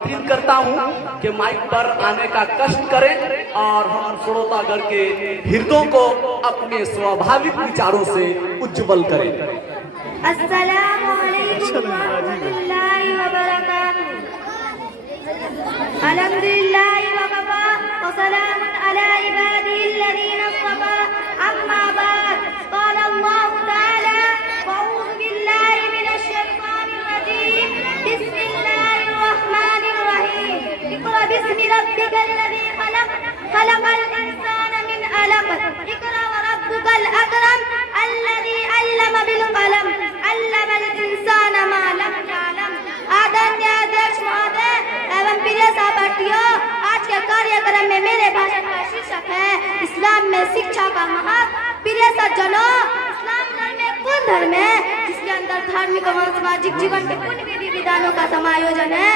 Appeal करता हूँ कि माइक पर आने का कष्ट करें और हम श्रोतागण के हृदयों को अपने स्वाभाविक विचारों से उज्जवल करें। अस्सलामु अलैकुम व रहमतुल्लाहि व बरकातुहू। अल्हम्दुलिल्लाहि व कफ़ा व सलामुन अला इबादिहिल्लज़ीना इस्तफ़ा। अम्मा बाद, क़ाल अल्लाहु तआला अऊज़ु बिल्लाहि मिनश शैतानिर रजीम। बिस्मिल्लाहिर रहमानिर रहीम। इक़रा बिस्मि रब्बिकल्लज़ी खलक़, खलक़ल इंसाना मिन अलक़। इक़रा व रब्बुकल अकरम अल्लज़ी अल्लम बिल कलम, अल्लमल इंसाना मा लम यअलम। आदरणीय अध्यक्ष महोदय एवं प्रिय सहपाठियों, आज के कार्यक्रम में मेरे भाषण का शीर्षक है इस्लाम में शिक्षा का महत्व। प्रिय सज्जनों, इस्लाम धर्म एक पूर्ण धर्म है जिसके अंदर धार्मिक और सामाजिक जीवन के पूर्ण विधि विधानों का समायोजन है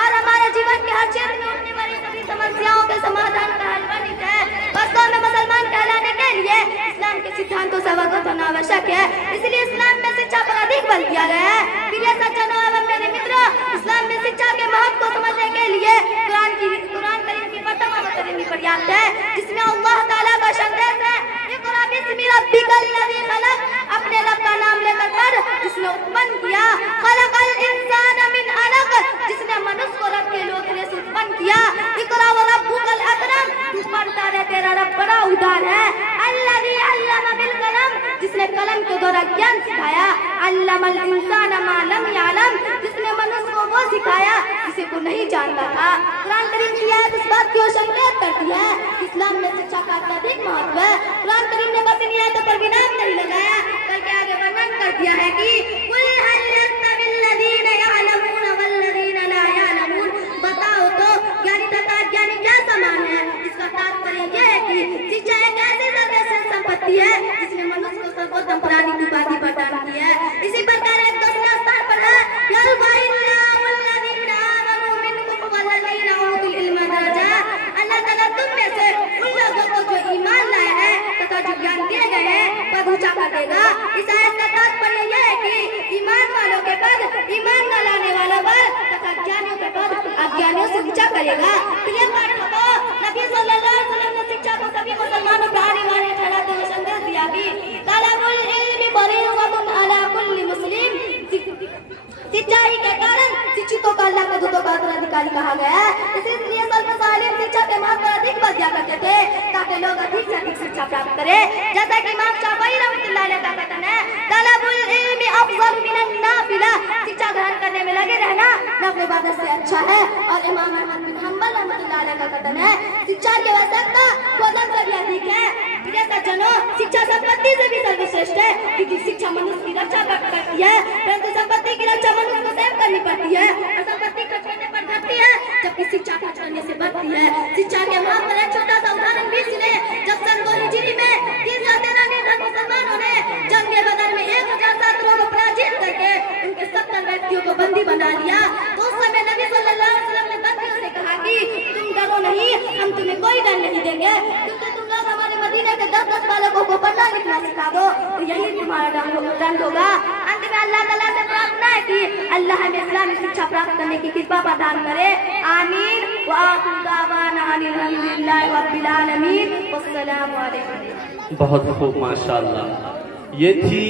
और हमारे जीवन के हर क्षेत्र में होने वाली सभी समस्याओं के समाधान का हल वर्णित है। वास्तव में मुसलमान कहलाने के लिए इस्लाम के सिद्धांतों से अवगत होना आवश्यक है, इसलिए इस्लाम में शिक्षा पर अधिक बल दिया गया है। प्रिय सज्जनों एवं मेरे मित्रों, इस्लाम में शिक्षा के महत्व को समझने के लिए कुरान करीम की प्रथम अवतरणी पर्याप्त है, जिसमें अल्लाह ताला का संदेश है इक़रा बिस्मि रब्बिकल्लज़ी खलक़। अपने रब का नाम लेकर पढ़ जिसने उत्पन्न किया। खलक़ल इंसाना मिन अलक़, जिसने मनुष्य को रब के लोथड़े से उत्पन्न किया। इक़रा व रब्बुकल अकरम, तू पढ़ता रहे, तेरा रब बड़ा उदार है। अल्लज़ी अल्लम बिल कलम, जिसने कलम के द्वारा ज्ञान सिखाया। अल्लमल इंसाना मा लम यअलम, जिसने मनुष्य को वो सिखाया जिसे को नहीं जानता था। कुरान करीम की आयत इस बात की संकेत करती है इस्लाम में शिक्षा का अत्यधिक महत्व है। कुरान करीम ने बस इन आयतों पर विराम नहीं लगाया, बल्कि आगे वर्णन कर दिया है कि कुल हल यस्तविल्लज़ीना यअलमून वल्लज़ीना ला यअलमून। बताओ तो ज्ञानी तथा अज्ञानी क्या समान है। इसका तात्पर्य यह है कि शिक्षा एक ऐसी सर्वश्रेष्ठ संपत्ति है जिसने मनुष्य को सर्वोत्तम प्राणी की उपाधि प्रदान की है। इसी प्रकार एक दूसरे स्थान पर है अल्लाह ताला तुम में से उन लोगों को जो ईमान लाए हैं तथा जो ज्ञान दिए गए हैं पद ऊंचा कर देगा। इस आयत का तात्पर्य यह है कि ईमान वालों के पद ईमान न लाने वालों पर तथा अज्ञानियों के पद अज्ञानियों से ऊंचा करेगा। प्रिय पाठकों, नबी सल्लल्लाहु अलैहि वसल्लम ने शिक्षा को सभी मुसलमानों पर अनिवार्य ठहराते हुए संदेश दिया कि तलबुल इल्मी फरीज़तुन अला कुल्ली मुस्लिम। शिक्षा ही के कारण शिक्षितों को अल्लाह के दूतों का उत्तराधिकारी कहा गया है। इसलिए सल्फ़ सालिह शिक्षा के महत्व पर अधिक बल दिया करते थे ताकि लोग अधिक से अधिक शिक्षा प्राप्त करें। जैसा कि इमाम शाफ़ई रहमतुल्लाह अलैह का कथन है, तलबुल इल्मी अफ़ज़ल मिनन नाफ़िला। शिक्षा ग्रहण करने में लगे रहना नफ़िल इबादत से अच्छा है। और इमाम अहमद बिन हम्बल रहमतुल्लाह अलैह का कथन है, शिक्षा की आवश्यकता भोजन से भी अधिक है। प्रिय सज्जनों, शिक्षा संपत्ति से भी सर्वश्रेष्ठ है, क्योंकि शिक्षा मनुष्य की रक्षा करती है, परंतु संपत्ति की रक्षा मनुष्य को स्वयं करनी पड़ती है और संपत्ति खर्च करने पर घटती है जबकि शिक्षा खर्च करने से बढ़ती है। शिक्षा के महत्व पर एक छोटा सा उदाहरण भी सुने। जब सन 2 हिजरी में 313 निर्धन मुसलमानों ने जंग बदर में 1000 छात्रों को पराजित करके उनके 70 व्यक्तियों को बंदी बना लिया, तो उस समय नबी सल्लल्लाहु अलैहि वसल्लम ने बंदियों से कहा कि तुम डरो नहीं, हम तुम्हें कोई डर नहीं देंगे, क्योंकि तुम लोग हमारे मदीने के 10 बालकों को पढ़ना लिखना सिखा दो, तो यही तुम्हारा दंड होगा। अंत में अल्लाह ताला से प्रार्थना है कि अल्लाह हमें इस्लामी शिक्षा प्राप्त करने की कृपा प्रदान करे। आमीन। व आखिरु दावाना अनिल हम्दुलिल्लाहि रब्बिल आलमीन। वस्सलामु अलैकुम। बहुत खूब, माशाअल्लाह। ये थी